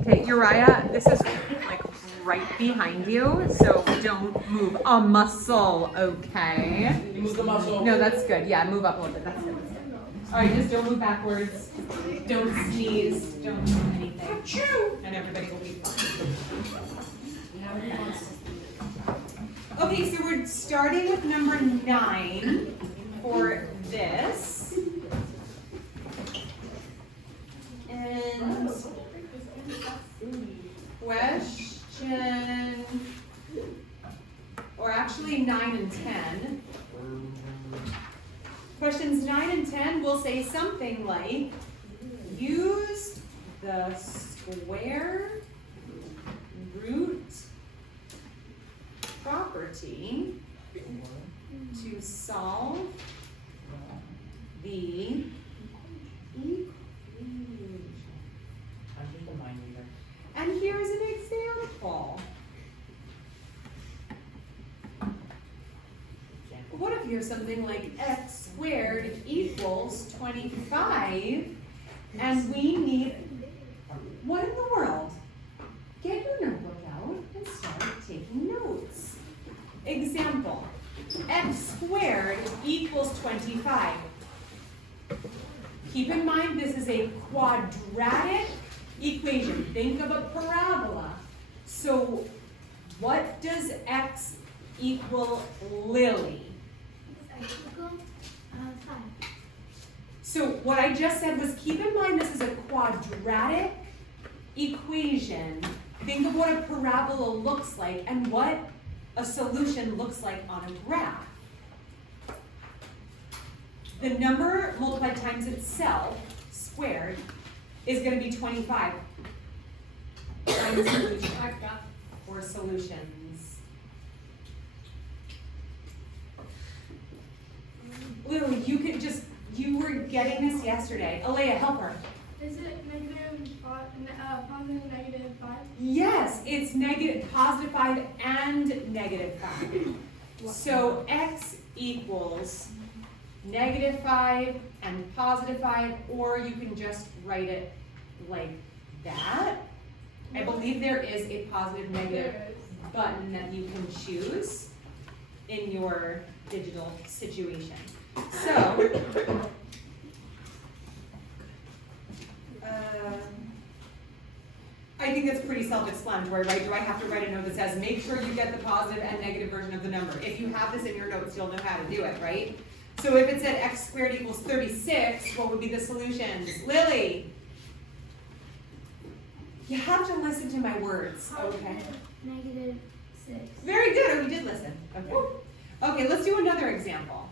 Okay, Uriah, this is like right behind you, so don't move a muscle, okay? You move the muscle. No, that's good. Yeah, move up a little bit. That's good. That's good. All right, just don't move backwards. Don't sneeze. Don't do anything. And everybody will be fine. Okay, so we're starting with number 9 for this. And question, or actually 9 and 10. Questions 9 and 10 will say something like, use the square root property to solve the equation. And here's an example. What if here's something like x squared equals 25, and we need, what in the world? Get your notebook out and start taking notes. Example, x squared equals 25. Keep in mind this is a quadratic equation. Think of a parabola. So what does x equal, Lily? So what I just said was, keep in mind this is a quadratic equation. Think of what a parabola looks like and what a solution looks like on a graph. The number multiplied times itself, squared, is going to be 25. Find a solution or solutions. Lily, you were getting this yesterday. Alea, help her. Is it positive, negative 5? Yes, it's positive 5 and negative 5. So x equals negative 5 and positive 5, or you can just write it like that. I believe there is a positive negative button that you can choose in your digital situation. So, I think that's pretty self-explanatory, right? Do I have to write a note that says, make sure you get the positive and negative version of the number? If you have this in your notes, you'll know how to do it, right? So if it said x squared equals 36, what would be the solutions? Lily? You have to listen to my words, okay? Negative 6. Very good, oh, you did listen, okay. Okay, let's do another example.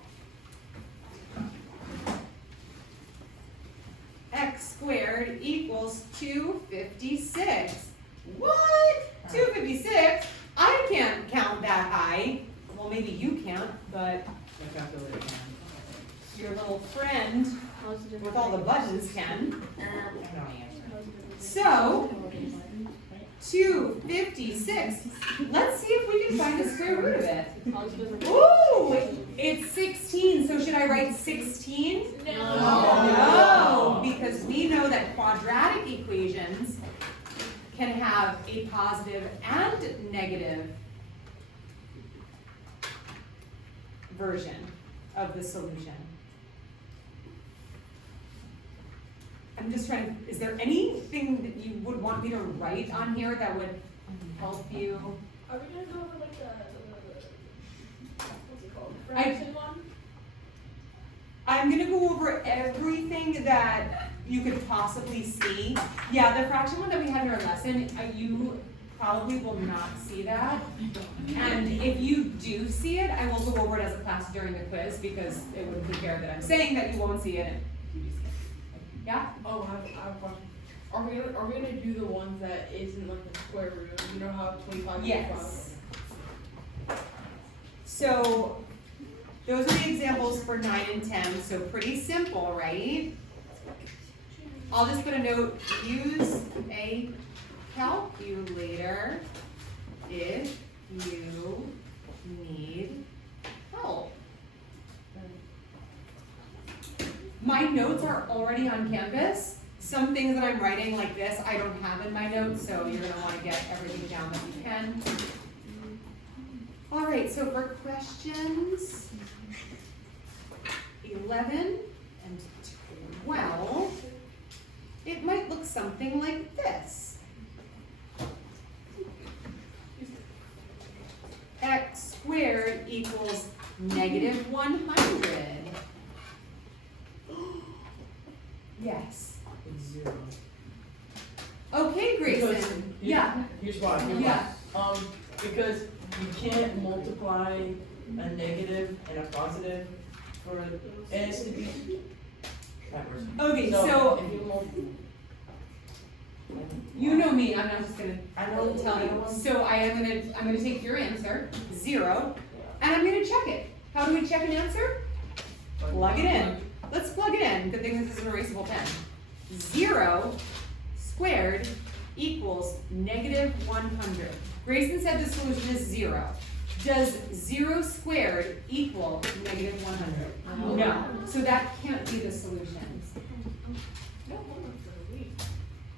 X squared equals 256. What? 256? I can't count that high. Well, maybe you can't, but your little friend with all the buttons can. So, 256. Let's see if we can find the square root of it. Ooh, it's 16. So should I write 16? No. No, because we know that quadratic equations can have a positive and negative version of the solution. I'm just trying to, is there anything that you would want me to write on here that would help you? Are we going to go over like the what's it called? Fraction one? I'm gonna go over everything that you could possibly see. Yeah, the fraction one that we had in our lesson, you probably will not see that. And if you do see it, I will go over it as a class during the quiz because it wouldn't be fair that I'm saying that you won't see it. Yeah? Oh, I have a question. Are we gonna do the ones that isn't like the square root? You know how 25 is Yes. So those are the examples for 9 and 10. So pretty simple, right? I'll just put a note, use a calculator if you need help. My notes are already on Canvas, Some things that I'm writing like this, I don't have in my notes, so you're gonna wanna get everything down that you can. All right, so for questions 11 and 12, it might look something like this. X squared equals negative 100. Yes. It's 0. Okay, Grayson. Because- Yeah. Here's why. Yeah. Because you can't multiply a negative and a positive for and it's to be backwards. Okay, so if you multiply, you know me, I'm not just gonna I know. tell you. So I'm gonna take your answer, 0, and I'm gonna check it. How do we check an answer? Plug it in. Let's plug it in. Good thing this is an erasable pen. 0 squared equals negative 100. Grayson said the solution is 0. Does 0 squared equal negative 100? No. So that can't be the solution.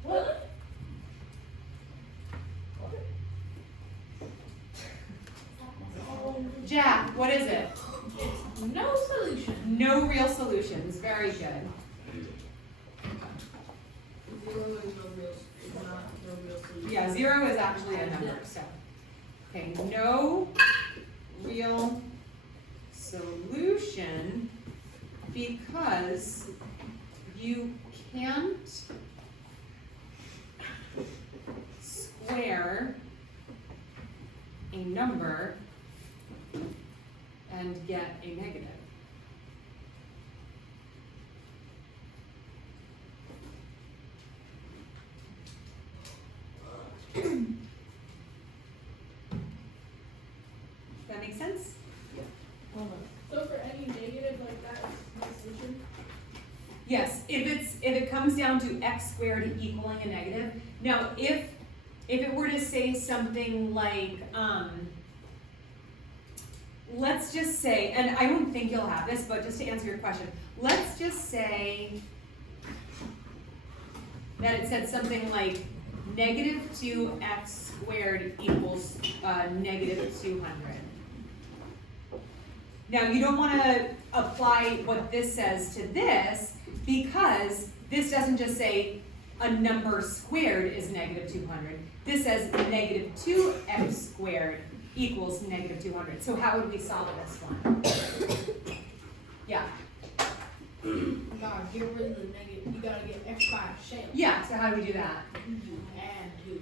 What? Jack, what is it? No solution. No real solutions. Very good. 0 is no real, it's not no real solution. Yeah, 0 is actually a number, so. Okay, no real solution because you can't square a number and get a negative. Does that make sense? So for any negative like that, it's no solution. Yes, if it comes down to x squared equaling a negative. Now, if it were to say something like, let's just say, and I don't think you'll have this, but just to answer your question, let's just say that it said something like negative 2x squared equals negative 200. Now, you don't want to apply what this says to this because this doesn't just say a number squared is negative 200. This says negative 2x squared equals negative 200. So how would we solve this one? Yeah. You gotta get rid of the negative. You gotta get x by a shell. Yeah, so how do we do that? And 2.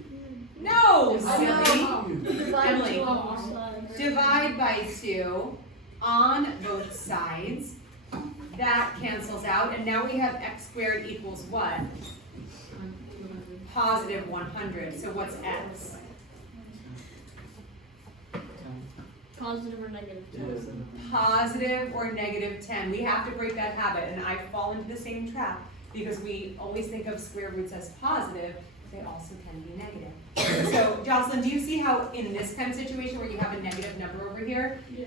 No, Oh, silly. no. Emily. Oh, Divide by 2 on both sides. That cancels out, and now we have x squared equals what? Positive 100. So what's x? Positive or negative? Positive or negative 10. We have to break that habit, and I fall into the same trap because we always think of square roots as positive. They also can be negative. So, Jocelyn, do you see how in this kind of situation where you have a negative number over here, Yeah.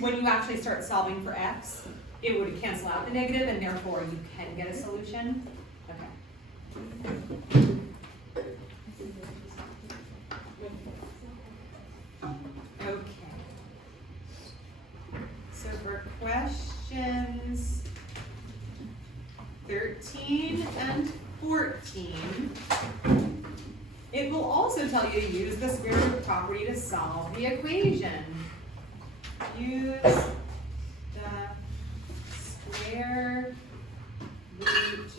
when you actually start solving for x, it would cancel out the negative, and therefore you can get a solution? Okay. Okay. So for questions 13 and 14, it will also tell you to use the square root property to solve the equation. Use the square root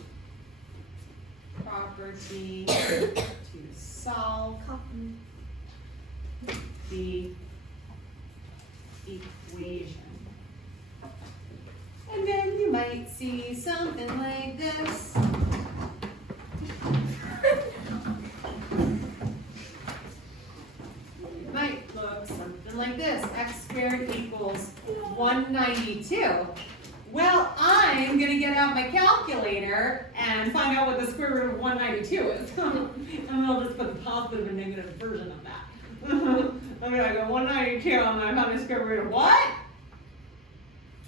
property to solve the equation. And then you might see something like this. It might look something like this. X squared equals 192. Well, I'm gonna get out my calculator and find out what the square root of 192 is. And I'll just put the positive and negative version of that. I'm gonna go 192, I'm gonna find the square root of what?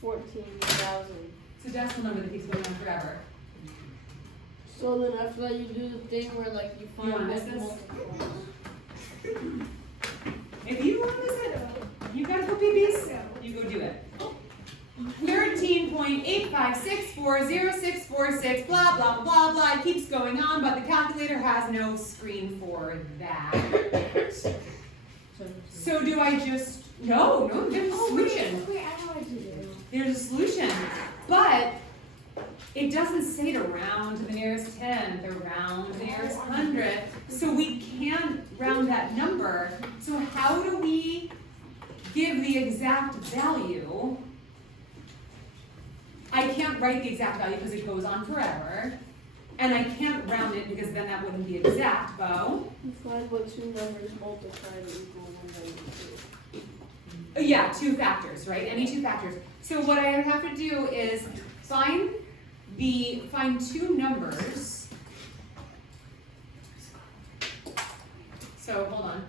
14,000. It's a decimal number that keeps going on forever. So So then after that you do the thing where like you wanna find miss like this? multiple. If you want this, you gotta go pee-pees, you go do it. 13.8564066, blah, blah, blah, blah, it keeps going on, but the calculator has no screen for that. So do I just, no, there's a solution. Wait, I know what to do. There's a solution, but it doesn't say to round to the nearest tenth or round to the nearest hundredth, so we can't round that number. So how do we give the exact value? I can't write the exact value because it goes on forever, and I can't round it because then that wouldn't be exact, Bo. You find what two numbers multiplied equal 192. Yeah, two factors, right? Any two factors. So what I have to do is find two numbers. So hold on.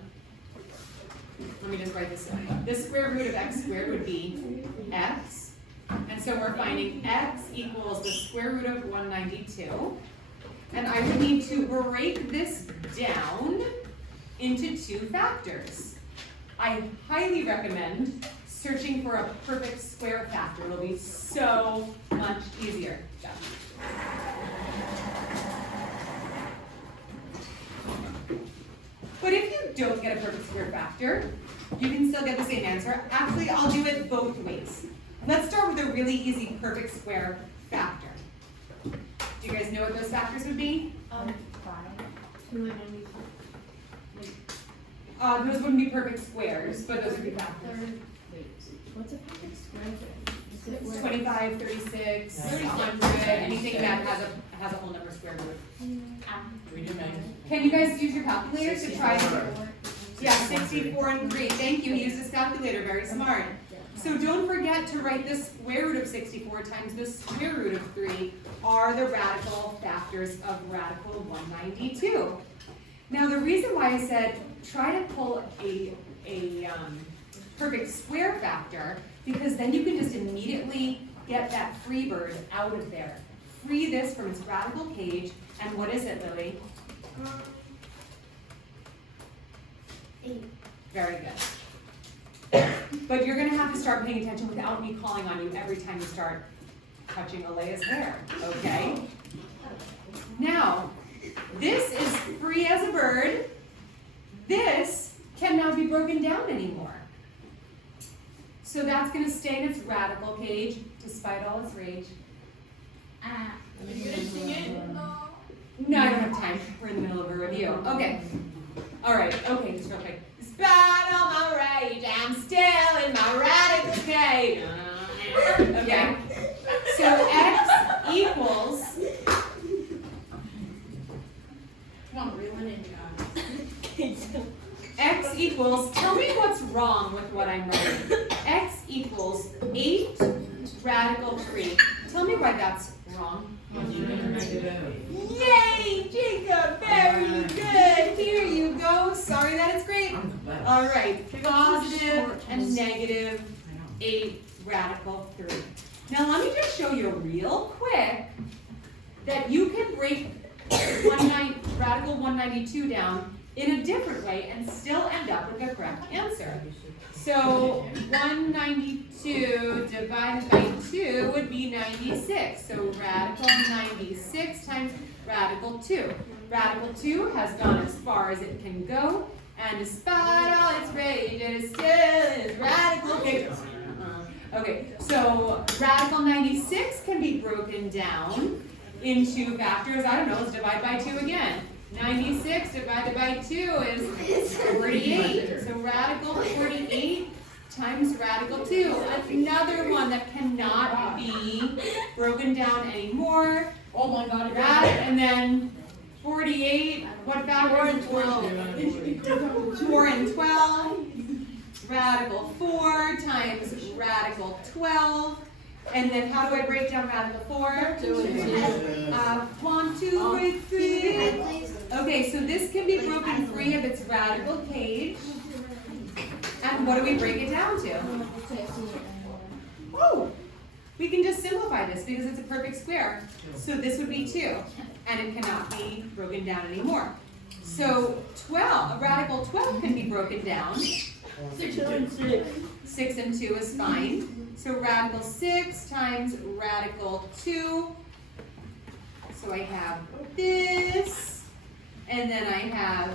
Let me just write this down. The square root of x squared would be x. And so we're finding x equals the square root of 192. And I would need to break this down into two factors. I highly recommend searching for a perfect square factor. It'll be so much easier. But if you don't get a perfect square factor, you can still get the same answer. Actually, I'll do it both ways. Let's start with a really easy perfect square factor. Do you guys know what those factors would be? 5. Those wouldn't be perfect squares, but those would be factors. What's a perfect square? 25, 36, 100, anything that has a whole number square root. We do make. Can you guys use your calculator to try? Yeah, 64 and 3. Thank you. He used his calculator. Very smart. So don't forget to write the square root of 64 times the square root of 3 are the radical factors of radical 192. Now the reason why I said try to pull a perfect square factor, because then you can just immediately get that free bird out of there. Free this from its radical cage, and what is it, Lily? 8. Very good. But you're gonna have to start paying attention without me calling on you every time you start touching Alea's hair, okay? Now, this is free as a bird. This cannot be broken down anymore. So that's gonna stay in its radical cage, despite all its rage. You gonna sing it? No, I don't have time. We're in the middle of a review. Okay. All right. Okay, just real quick. Despite all my rage, I'm still in my radical cage. Okay. So x equals. Come on, reel it in, guys. X equals. Tell me what's wrong with what I'm writing. X equals 8 radical 3. Tell me why that's wrong. Yay, Jacob! Very good. Here you go. Sorry that it's great. All right, positive and negative 8 radical 3. Now let me just show you real quick that you can break radical 192 down in a different way and still end up with the correct answer. So 192 divided by 2 would be 96. So radical 96 times radical 2. Radical 2 has gone as far as it can go, and despite all its rage, it is still in its radical cage. Okay, so radical 96 can be broken down into factors. I don't know, let's divide by 2 again. 96 divided by 2 is 48. So radical 48 times radical 2. Another one that cannot be broken down anymore. Oh my god, And then 48, what factor? 4 and 12. 4 and 12. Radical 4 times radical 12. And then how do I break down radical 4? 2 and 2. 1, 2, 3. Okay, so this can be broken free of its radical cage. And what do we break it down to? Oh, we can just simplify this because it's a perfect square. So this would be 2. and it cannot be broken down anymore. So 12, a radical 12 can be broken down. 2 and 6. 6 and 2 is fine. So radical 6 times radical 2. So I have this, and then I have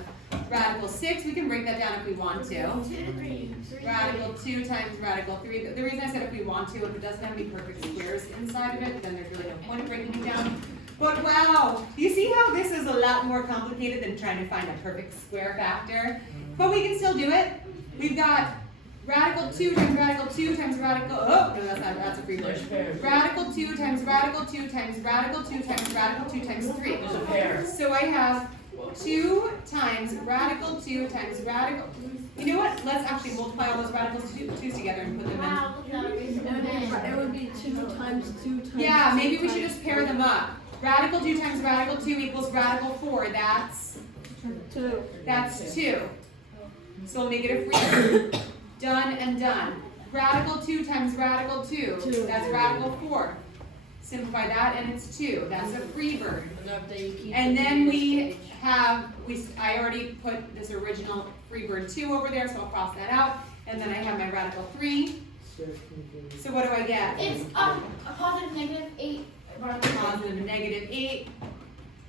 radical 6. We can break that down if we want to. 2 to 3. Radical 2 times radical 3. The reason I said if we want to, if it doesn't have any perfect squares inside of it, then there's really no point in breaking it down. But wow, you see how this is a lot more complicated than trying to find a perfect square factor? But we can still do it. We've got radical 2 times radical 2 times radical, oh, no, that's a free There's word. pairs. Radical 2 times radical 2 times radical 2 times radical 2 times 3. There's a pair. So I have 2 times radical 2 times radical. You know what? Let's actually multiply all those radicals 2's together and put them in. Wow, look at that. It would be 2 times 2 times. Yeah, 2 maybe we should times just pair them up. Radical 2 times radical 2 equals radical 4. That's 2. 2. So we'll make it a free. Done and done. Radical 2 times radical 2. 2. That's radical 4. Simplify that and it's 2. That's a free bird. And then we have, I already put this original free bird 2 over there, so I'll cross that out. And then I have my radical 3. So what do I get? It's a positive negative 8. Positive negative 8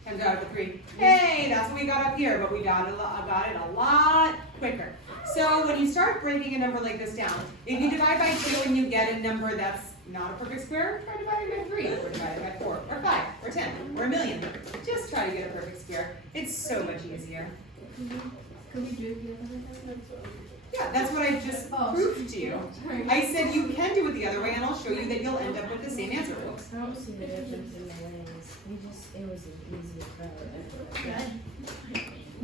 times radical 3. Hey, that's what we got up here, but we got it a lot quicker. So when you start breaking a number like this down, if you divide by 2 and you get a number that's not a perfect square, try dividing by 3, or divide by 4, or 5, or 10, or a million. Just try to get a perfect square. It's so much easier. Can we do the other one? Yeah, that's what I just proved to you. I said you can do it the other way, and I'll show you that you'll end up with the same answer, folks. I don't see the difference in the ways. It was an easier route.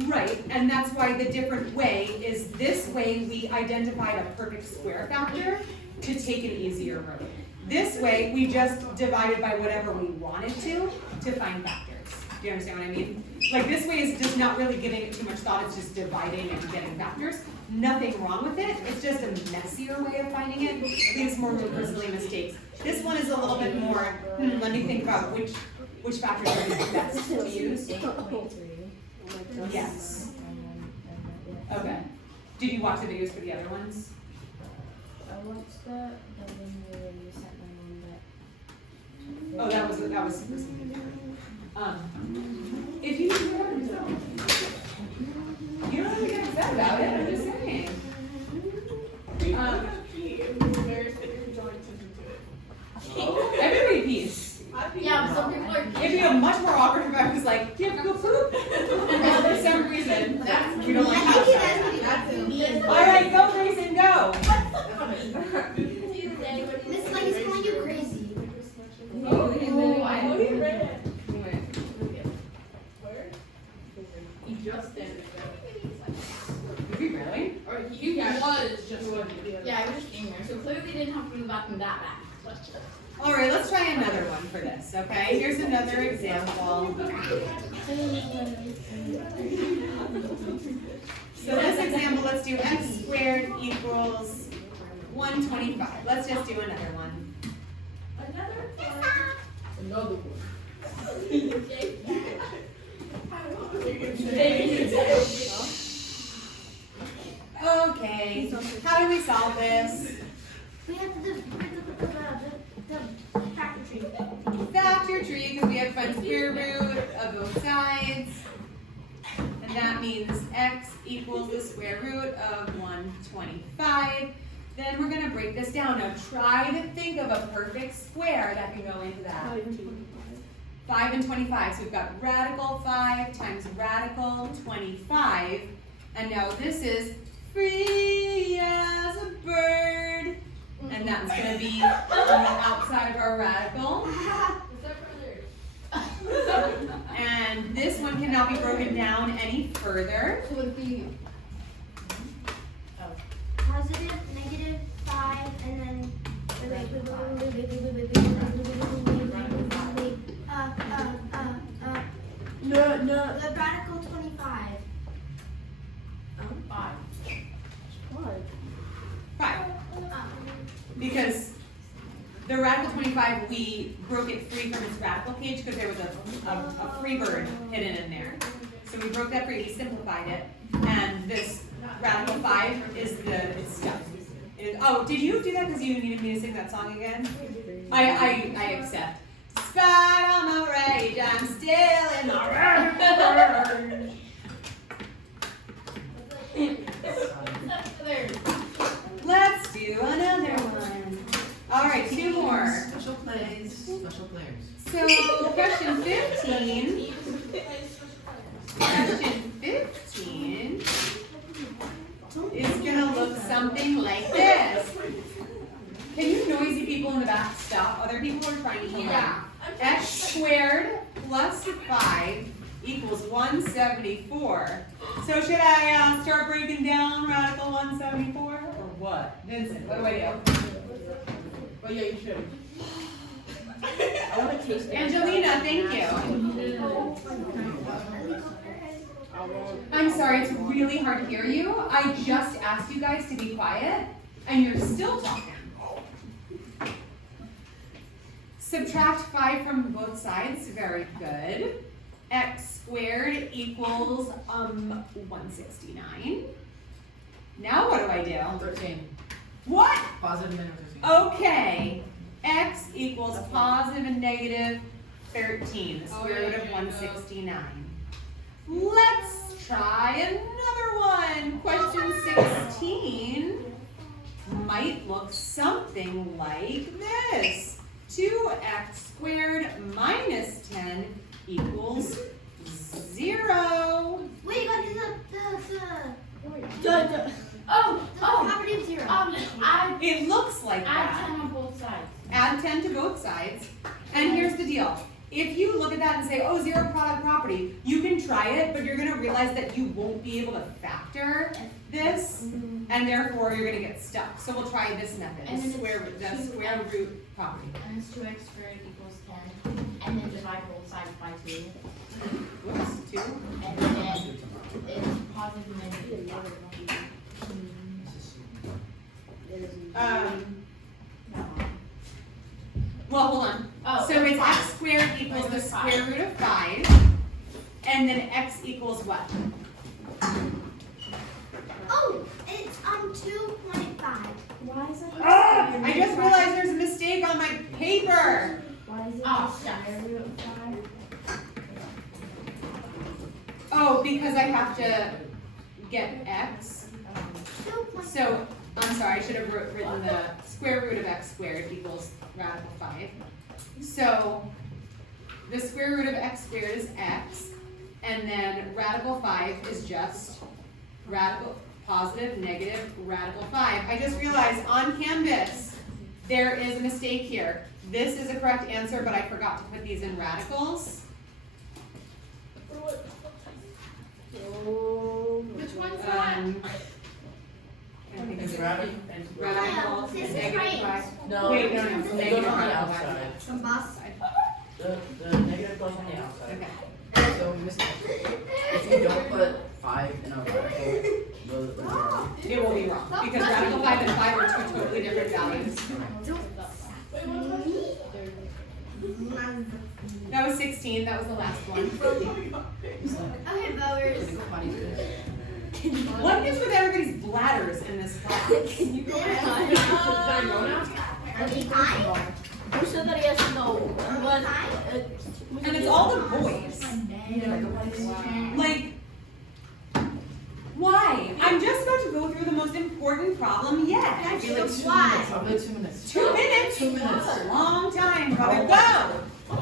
Right, and that's why the different way is this way we identified a perfect square factor to take an easier road. This way we just divided by whatever we wanted to find factors. Do you understand what I mean? Like this way is just not really giving it too much thought, it's just dividing and getting factors. Nothing wrong with it, it's just a messier way of finding it. It leaves more room for silly mistakes. This one is a little bit more, let me think about which factors are the best to use. 8.3. Yes. Okay. Did you watch the videos for the other ones? I watched the one where you sent my mom that. Oh, that was super simple. If you do it yourself, you don't have to get upset about it. I'm just saying. Everybody pees. Yeah, some people are. It'd be a much more awkward if I was like, "Do you have to go poop?" For some reason, we don't like that. All right, go, Grayson, go. This like is calling you crazy. Oh, I know you read it. He just did it. Did we really? Or he was just one. Yeah, I was just in there, so clearly didn't have to move back from that back. All right, let's try another one for this, okay? Here's another example. So this example, let's do x squared equals 125. Let's just do another one. Another one. Okay, how do we solve this? We have to do the factor tree. Factor tree, because we have to find square root of both sides. And that means x equals the square root of 125. Then we're going to break this down. Now try to think of a perfect square that can go into that. 5 and 25. 5 and 25. So we've got radical 5 times radical 25. And now this is free as a bird. And that's going to be on the outside of our radical. And this one cannot be broken down any further. So would it be Positive, negative, 5, and then no the radical 25. 5. why? 5. Because the radical 125, we broke it free from its radical cage because there was a free bird hidden in there. So we broke that free, we simplified it, and this radical 5 is it's stuck. Oh, did you do that because you needed me to sing that song again? I accept. Spite on my rage, I'm still in the rage. Let's do another one. All right, 2 more. Special plays. Special players. So, question 15. Question 15 is gonna look something like this. Can you noisy people in the back stop? Other people are trying to hear. Yeah. X squared plus 5 equals 174. So should I start breaking down radical 174 or what? Vincent, what do I do? Oh yeah, you should. I want to taste it. Angelina, thank you. I'm sorry, it's really hard to hear you. I just asked you guys to be quiet, and you're still talking. Subtract 5 from both sides, very good. X squared equals 169. Now what do I do? 13. What? Positive negative 13. Okay, x equals positive and negative 13, the square root of 169. Let's try another one. Question 16 might look something like this. 2x squared minus 10 equals 0. Wait, you gotta do The the property of 0. Add It looks like that. 10 on both sides. Add 10 to both sides. And here's the deal. If you look at that and say, oh, 0 product property, you can try it, but you're going to realize that you won't be able to factor this, and therefore you're going to get stuck. So we'll try this method, And then the square root property. And it's 2x squared equals 10, and then divide both sides by 2, Whoops, 2. and then it's positive and negative. Well, hold on. Oh, So it's five. x squared equals the Minus square five. root of 5, and then x equals what? Oh, it's 2.5. Why is it? I just realized there's a mistake on my paper. Why is it Oh, the square root of 5? Oh, because I have to get x. 2.5. So, I'm sorry, I should have written the square root of x squared equals radical 5. So, the square root of x squared is x, and then radical 5 is just radical, positive, negative, radical 5. I just realized on Canvas, there is a mistake here. This is a correct answer, but I forgot to put these in radicals. Which one's that? I think It's it's radical. radicals This and is negative right. 5. No. Wait, no, it no, goes negative on the radical outside. From both sides. The negative goes on the outside. Okay. So, if you don't put 5 in a radical, will it be wrong? It will be wrong, because radical 5 and 5 are two totally different values. That was 16, that was the last one. Okay, voters. Is it funny to What is with everybody's bladders in this class? Are they fine? Who said that he has to know? What? And it's all the boys. Like, why? I'm just about to go through the most important problem yet. I feel like Why? Probably 2 minutes. 2 minutes? 2 minutes. That's a long time, brother. Go! You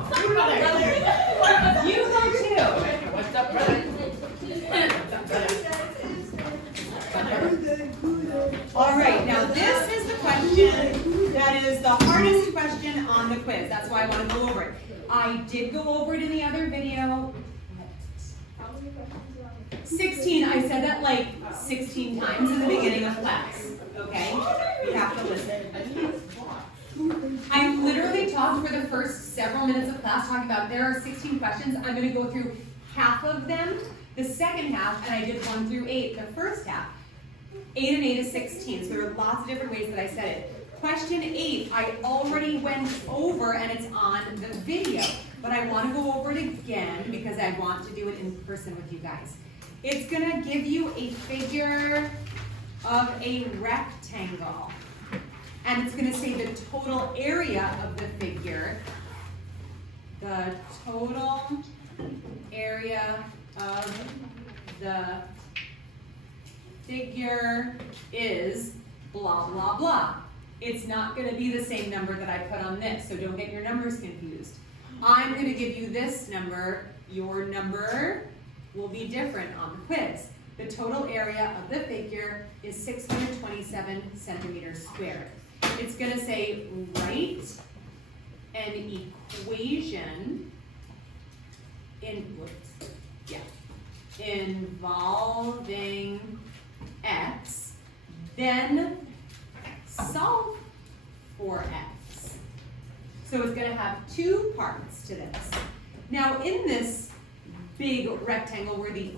go too. What's up, brother? All right, now this is the question that is the hardest question on the quiz. That's why I want to go over it. I did go over it in the other video. 16, I said that like 16 times in the beginning of class, okay? You have to listen. I literally talked for the first several minutes of class talking about there are 16 questions. I'm going to go through half of them, the second half, and I did 1 through 8, the first half. 8 and 8 is 16, so there are lots of different ways that I said it. question 8, I already went over and it's on the video, but I want to go over it again because I want to do it in person with you guys. It's going to give you a figure of a rectangle, and it's going to say the total area of the figure. The total area of the figure is blah, blah, blah. It's not going to be the same number that I put on this, so don't get your numbers confused. I'm going to give you this number. Your number will be different on the quiz. The total area of the figure is 627 centimeters squared. It's going to say write an equation involving x, then solve for x. So it's going to have two parts to this. Now in this big rectangle where the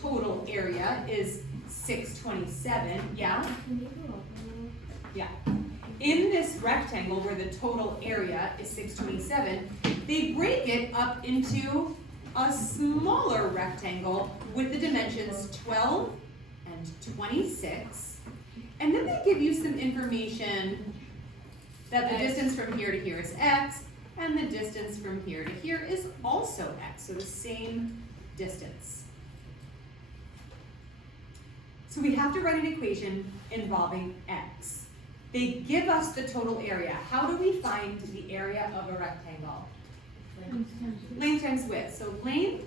total area is 627, yeah? Yeah. In this rectangle where the total area is 627, they break it up into a smaller rectangle with the dimensions 12 and 26. And then they give you some information that the distance from here to here is x, and the distance from here to here is also x, so the same distance. So we have to write an equation involving x. They give us the total area. How do we find the area of a rectangle? Length times width. So length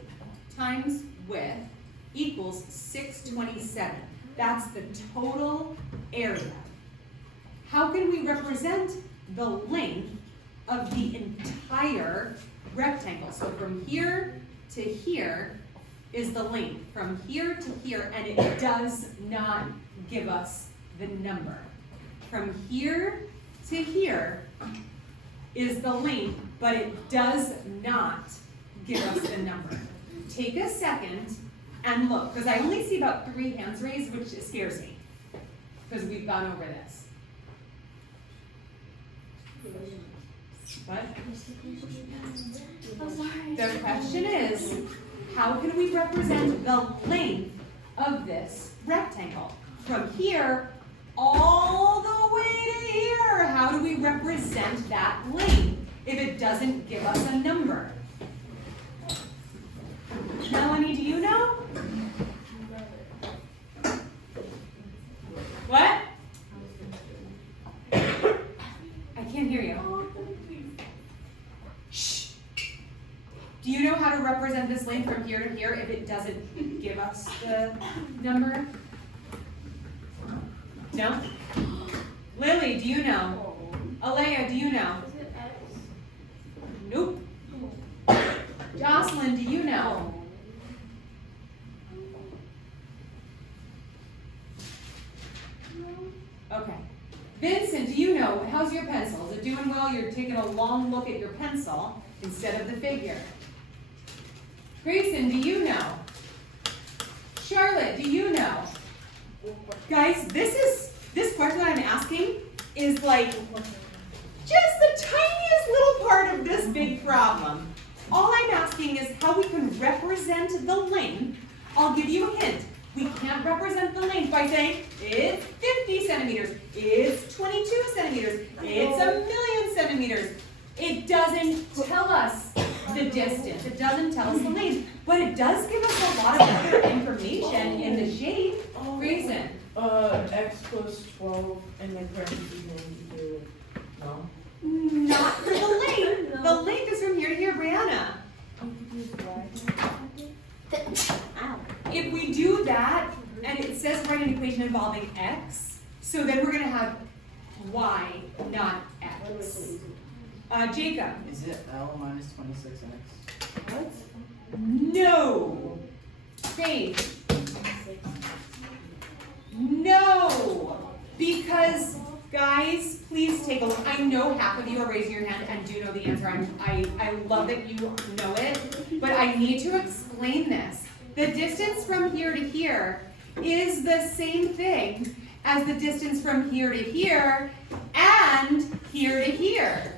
times width equals 627. That's the total area. How can we represent the length of the entire rectangle? So from here to here is the length. From here to here, and it does not give us the number. From here to here is the length, but it does not give us the number. Take a second and look, because I only see about 3 hands raised, which scares me, because we've gone over this. What? The question is, how can we represent the length of this rectangle? From here all the way to here, how do we represent that length if it doesn't give us a number? Melanie, do you know? What? I can't hear you. Shh. Do you know how to represent this length from here to here if it doesn't give us the number? No? Lily, do you know? Alea, do you know? Is it x? Nope. Jocelyn, do you know? Okay. Vincent, do you know? How's your pencil? Is it doing well? You're taking a long look at your pencil instead of the figure. Grayson, do you know? Charlotte, do you know? Guys, this question that I'm asking is like just the tiniest little part of this big problem. All I'm asking is how we can represent the length. I'll give you a hint. We can't represent the length by saying it's 50 centimeters, it's 22 centimeters, it's 1,000,000 centimeters. It doesn't tell us the distance. It doesn't tell us the length, but it does give us a lot of other information in the shape. Grayson. X plus 12 and then parentheses and do, no? Not for the length. The length is from here to here, Brianna. If we do that, and it says write an equation involving x, so then we're going to have y, not x. Jacob. Is it L minus 26x? What? No. Faith. No. Because, guys, please take a look. I know half of you are raising your hand and do know the answer. I love that you know it, but I need to explain this. The distance from here to here is the same thing as the distance from here to here, and and here to here.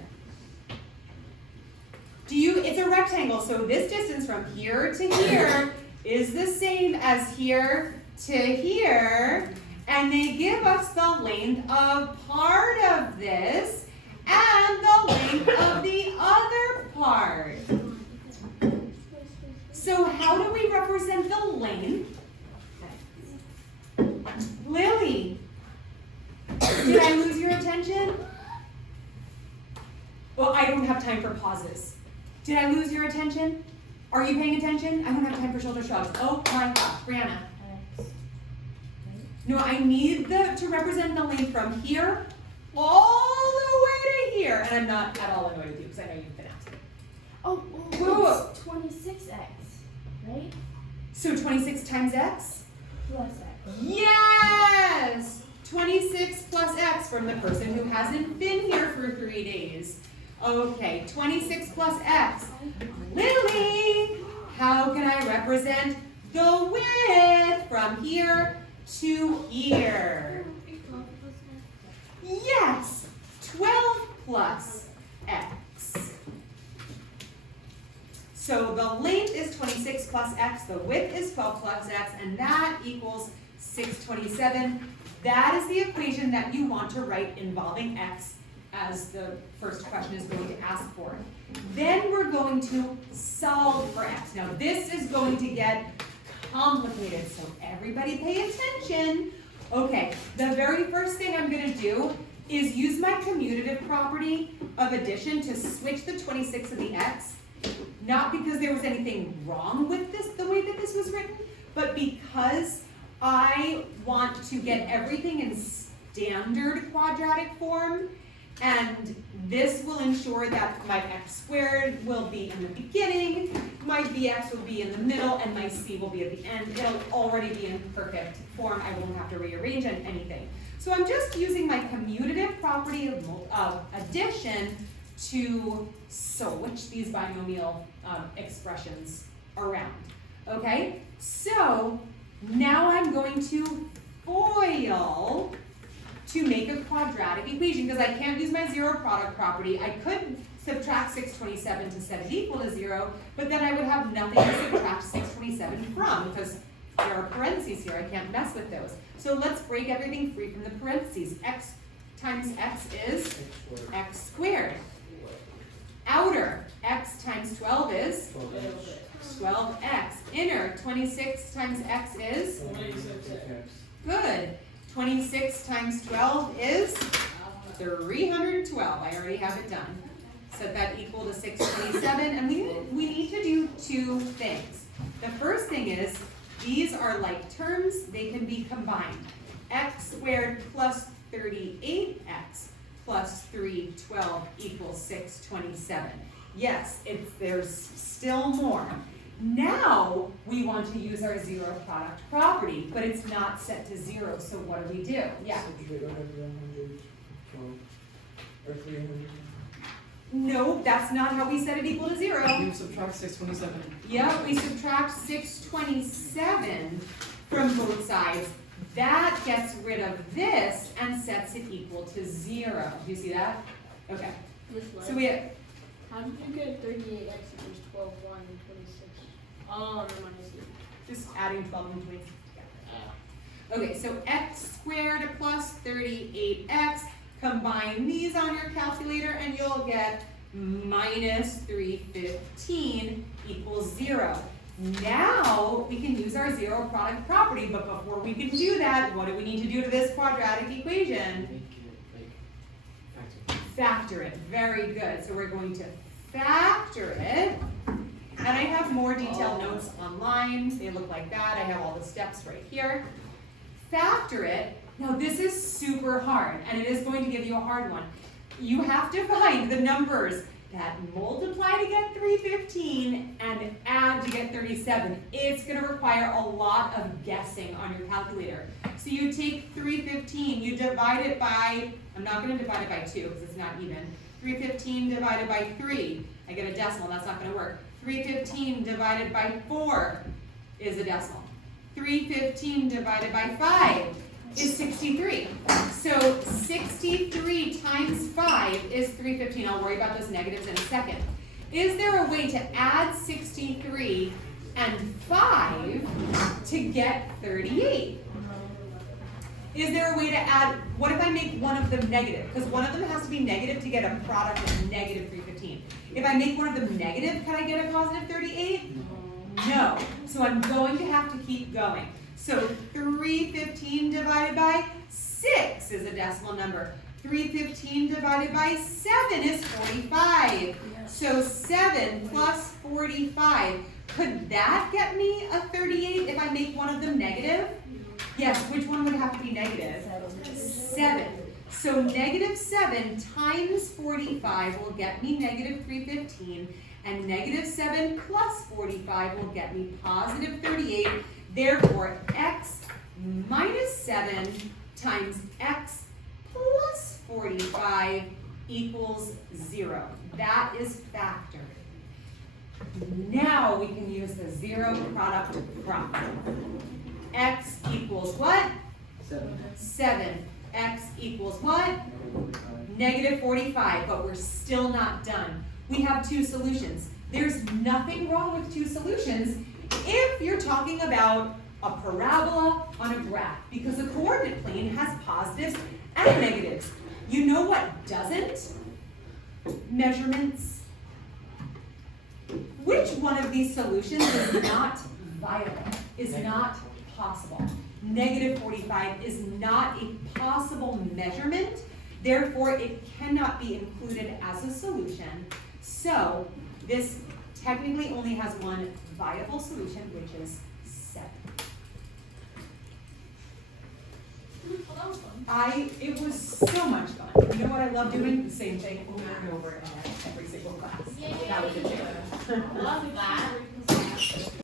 It's a rectangle, so this distance from here to here is the same as here to here, and they give us the length of part of this and the length of the other part. So how do we represent the length? Lily, did I lose your attention? Well, I don't have time for pauses. Did I lose your attention? Are you paying attention? I don't have time for shoulder shrugs. Oh my gosh, Brianna. No, I need to represent the length from here all the way to here. And I'm not at all annoyed with you because I know you've been asking. Oh, Whoa. it's 26x, right? So 26 times x? Plus x. Yes! 26 plus x from the person who hasn't been here for 3 days. Okay, 26 plus x. Lily, how can I represent the width from here to here? Yes, 12 plus x. So the length is 26 plus x, the width is 12 plus x, and that equals 627. That is the equation that you want to write involving x, as the first question is going to ask for. Then we're going to solve for x. Now this is going to get complicated, so everybody pay attention. Okay, the very first thing I'm going to do is use my commutative property of addition to switch the 26 and the x. Not because there was anything wrong with this, the way that this was written, but because I want to get everything in standard quadratic form, and this will ensure that my x squared will be in the beginning, my bx will be in the middle, and my c will be at the end. It'll already be in perfect form. I won't have to rearrange anything. So I'm just using my commutative property of addition to switch these binomial expressions around. Okay, so now I'm going to FOIL to make a quadratic equation, because I can't use my zero product property. I could subtract 627 to set it equal to 0, but then I would have nothing to subtract 627 from, because there are parentheses here. I can't mess with those. So let's break everything free from the parentheses. X times x is x squared. Outer, x times 12 is 12x. Inner, 26 times x is? 26x. Good. 26 times 12 is 312. I already have it done. Set that equal to 627. And we need to do two things. The first thing is, these are like terms. They can be combined. X squared plus 38x plus 312 equals 627. Yes, there's still more. Now we want to use our zero product property, but it's not set to 0, so what do we do? Yeah. Subtribute whatever 112 or 300. No, that's not how we set it equal to 0. You subtract 627. Yeah, we subtract 627 from both sides. That gets rid of this and sets it equal to 0. Do you see that? Okay. So we have, How did you get 38x equals 12, 1, and 26? Oh, never mind, I see. just adding 12 and 26 together. Okay, so x squared plus 38x. Combine these on your calculator and you'll get minus 315 equals 0. Now we can use our zero product property, but before we can do that, what do we need to do to this quadratic equation? Make it like Factor it. Very good. So we're going to factor it. And I have more detailed notes online. They look like that. I have all the steps right here. Factor it. Now this is super hard, and it is going to give you a hard one. You have to find the numbers that multiply to get 315 and add to get 37. It's going to require a lot of guessing on your calculator. So you take 315, you divide it by, I'm not going to divide it by 2 because it's not even. 315 divided by 3, I get a decimal, that's not going to work. 315 divided by 4 is a decimal. 315 divided by 5 is 63. So 63 times 5 is 315. I'll worry about those negatives in a second. Is there a way to add 63 and 5 to get 38? Is there a way to add, what if I make one of them negative? Because one of them has to be negative to get a product of negative 315. If I make one of them negative, can I get a positive 38? No. So I'm going to have to keep going. So 315 divided by 6 is a decimal number. 315 divided by 7 is 45. So 7 plus 45. Could that get me a 38 if I make one of them negative? Yes, which one would have to be negative? 7. So negative 7 times 45 will get me negative 315, and negative 7 plus 45 will get me positive 38. Therefore, x minus 7 times x plus 45 equals 0. That is factored. Now we can use the zero product problem. X equals what? 7. X equals what? Negative 45, but we're still not done. We have two solutions. There's nothing wrong with two solutions if you're talking about a parabola on a graph, because the coordinate plane has positives and negatives. You know what doesn't? Measurements. Which one of these solutions is not viable, is not possible? Negative 45 is not a possible measurement, therefore it cannot be included as a solution. So this technically only has one viable solution, which is 7. Well, that was fun. It was so much fun. You know what I love doing? The same thing over and over in every single class. That was a joke. Love that.